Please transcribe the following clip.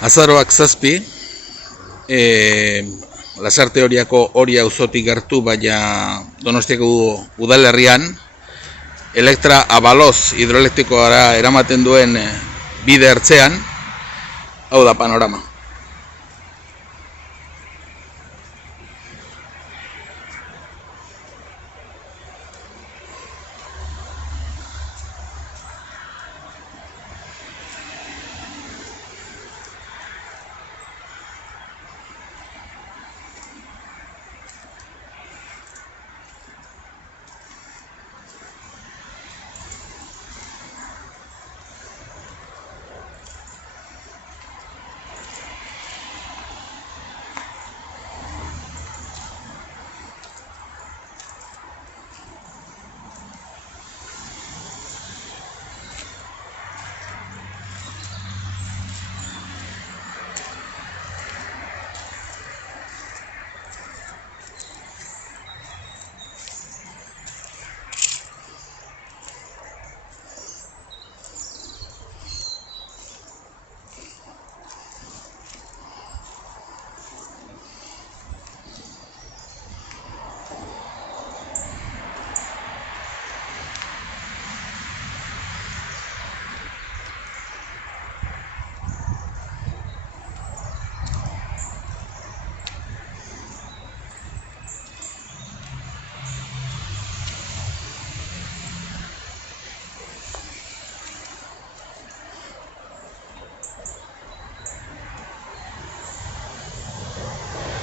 Azaroak 7, Lasarte Oriako Oria auzotik gertu, baina Donostiako udalerrian, Elektra Abaloz hidroelektrikoara eramaten duen bide ertzean, hau da panorama.